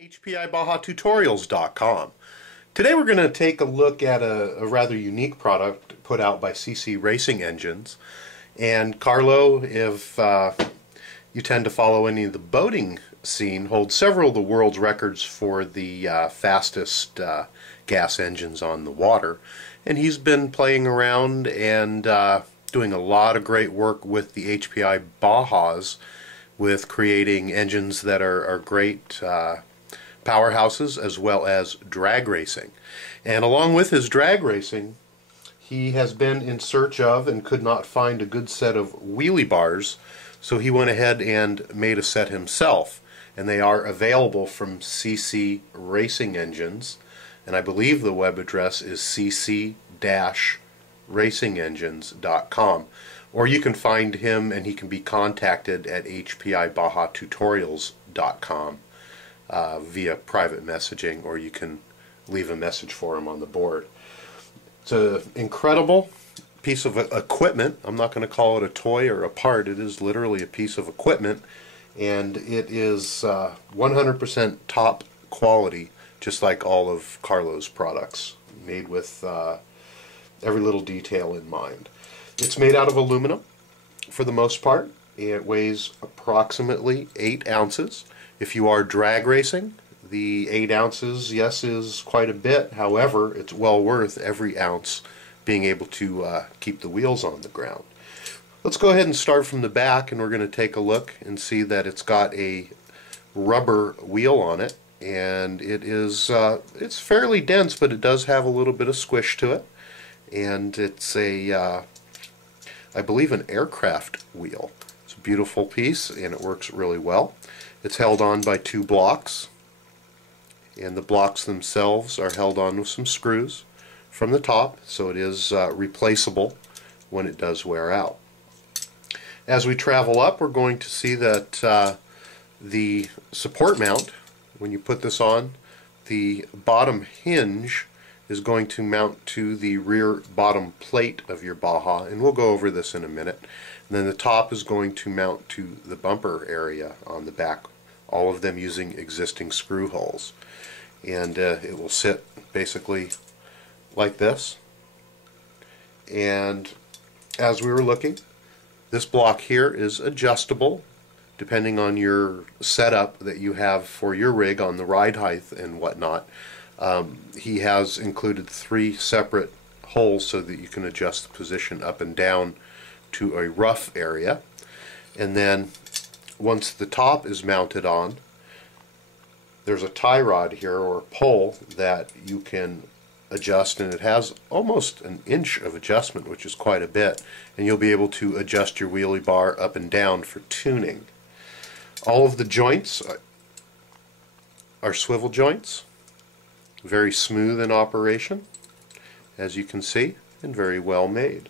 HPI Today we're going to take a look at a rather unique product put out by CC Racing Engines. And Carlo, if you tend to follow any of the boating scene, holds several of the world's records for the fastest gas engines on the water. And he's been playing around and doing a lot of great work with the HPI Bajas, with creating engines that are great powerhouses as well as drag racing. And along with his drag racing, he has been in search of and could not find a good set of wheelie bars, so he went ahead and made a set himself. And they are available from CC Racing Engines, and I believe the web address is cc-racingengines.com. Or you can find him and he can be contacted at hpibaja-tutorials.com. Via private messaging, or you can leave a message for him on the board. It's an incredible piece of equipment. I'm not going to call it a toy or a part. It is literally a piece of equipment, and it is 100% top quality, just like all of Carlo's products, made with every little detail in mind. It's made out of aluminum for the most part. It weighs approximately 8 ounces. If you are drag racing, the 8 ounces, yes, is quite a bit. However, it's well worth every ounce being able to keep the wheels on the ground. Let's go ahead and start from the back, and we're going to take a look and see that it's got a rubber wheel on it, and it's fairly dense, but it does have a little bit of squish to it, and it's I believe an aircraft wheel. It's a beautiful piece, and it works really well. It's held on by 2 blocks, and the blocks themselves are held on with some screws from the top, so it is replaceable when it does wear out. As we travel up, we're going to see that the support mount, when you put this on, the bottom hinge is going to mount to the rear bottom plate of your Baja, and we'll go over this in a minute. And then the top is going to mount to the bumper area on the back, all of them using existing screw holes. And it will sit basically like this. And as we were looking, this block here is adjustable depending on your setup that you have for your rig on the ride height and whatnot. He has included 3 separate holes so that you can adjust the position up and down to a rough area. And then once the top is mounted on, there's a tie rod here, or a pole, that you can adjust, and it has almost an inch of adjustment, which is quite a bit, and you'll be able to adjust your wheelie bar up and down for tuning. All of the joints are swivel joints, very smooth in operation, as you can see, and very well made.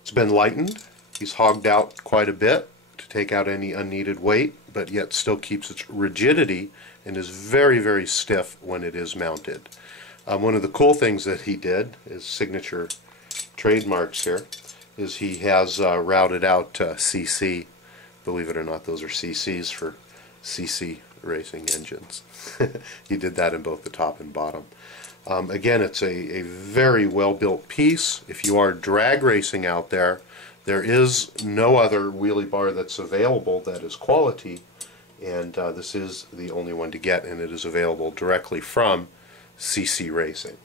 It's been lightened. He's hogged out quite a bit to take out any unneeded weight, but yet still keeps its rigidity and is very, very stiff when it is mounted. One of the cool things that he did, his signature trademarks here, is he has routed out CC. Believe it or not, those are CCs for CC Racing Engines. He did that in both the top and bottom. Again, it's a very well built piece. If you are drag racing out there, there is no other wheelie bar that's available that is quality, and this is the only one to get, and it is available directly from CC Racing.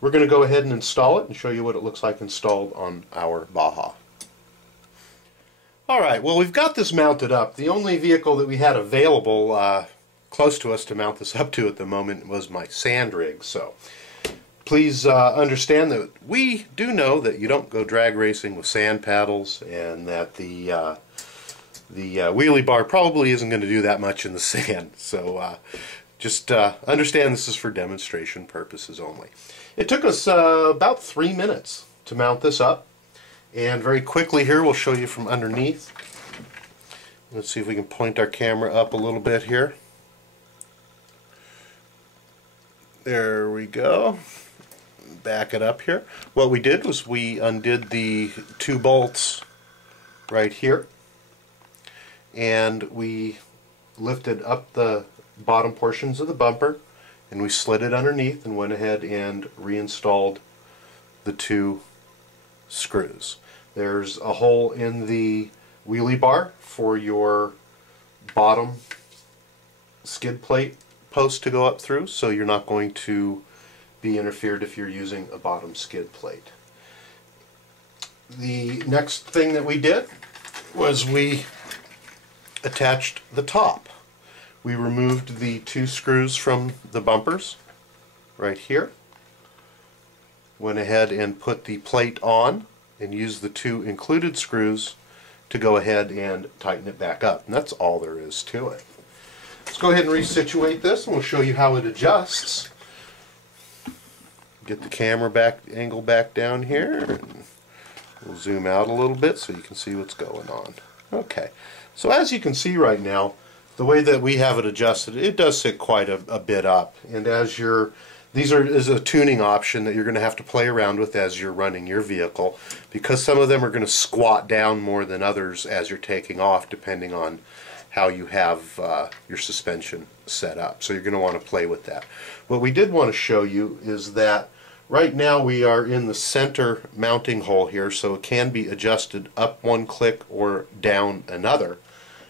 We're going to go ahead and install it and show you what it looks like installed on our Baja. Alright, well, we've got this mounted up. The only vehicle that we had available close to us to mount this up to at the moment was my sand rig, so please understand that we do know that you don't go drag racing with sand paddles, and that the wheelie bar probably isn't going to do that much in the sand, so just understand this is for demonstration purposes only. It took us about 3 minutes to mount this up, and very quickly here we'll show you from underneath. Let's see if we can point our camera up a little bit here. There we go. Back it up here. What we did was we undid the 2 bolts right here, and we lifted up the bottom portions of the bumper, and we slid it underneath and went ahead and reinstalled the 2 screws. There's a hole in the wheelie bar for your bottom skid plate post to go up through, so you're not going to be interfered if you're using a bottom skid plate. The next thing that we did was we attached the top. We removed the 2 screws from the bumpers right here, went ahead and put the plate on and used the 2 included screws to go ahead and tighten it back up. And that's all there is to it. Let's go ahead and resituate this and we'll show you how it adjusts. Get the camera angle back down here, and we'll zoom out a little bit so you can see what's going on. Okay, so as you can see right now, the way that we have it adjusted, it does sit quite a bit up. And as is a tuning option that you're going to have to play around with as you're running your vehicle, because some of them are going to squat down more than others as you're taking off, depending on how you have your suspension set up. So you're going to want to play with that. What we did want to show you is that right now we are in the center mounting hole here, so it can be adjusted up 1 click or down another.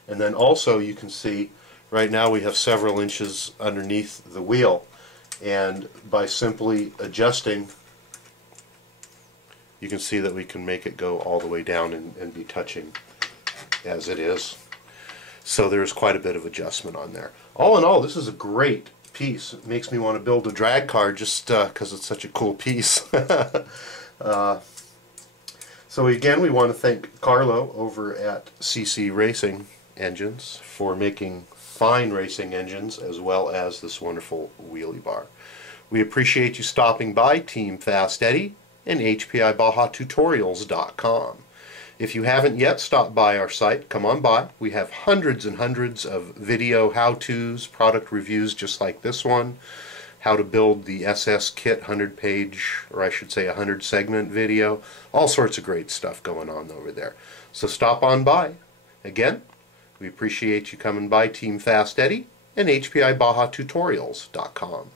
And then also you can see right now we have several inches underneath the wheel, and by simply adjusting you can see that we can make it go all the way down and be touching as it is. So there's quite a bit of adjustment on there. All in all, this is a great piece. It makes me want to build a drag car just because it's such a cool piece. So again, we want to thank Carlo over at CC Racing Engines for making fine racing engines as well as this wonderful wheelie bar. We appreciate you stopping by, Team FastEddy and HPIBajaTutorials.com. If you haven't yet stopped by our site, come on by. We have hundreds and hundreds of video how-tos, product reviews just like this one, how to build the SS Kit 100-page, or I should say 100-segment video, all sorts of great stuff going on over there. So stop on by. Again, we appreciate you coming by, Team FastEddy and HPIBajaTutorials.com.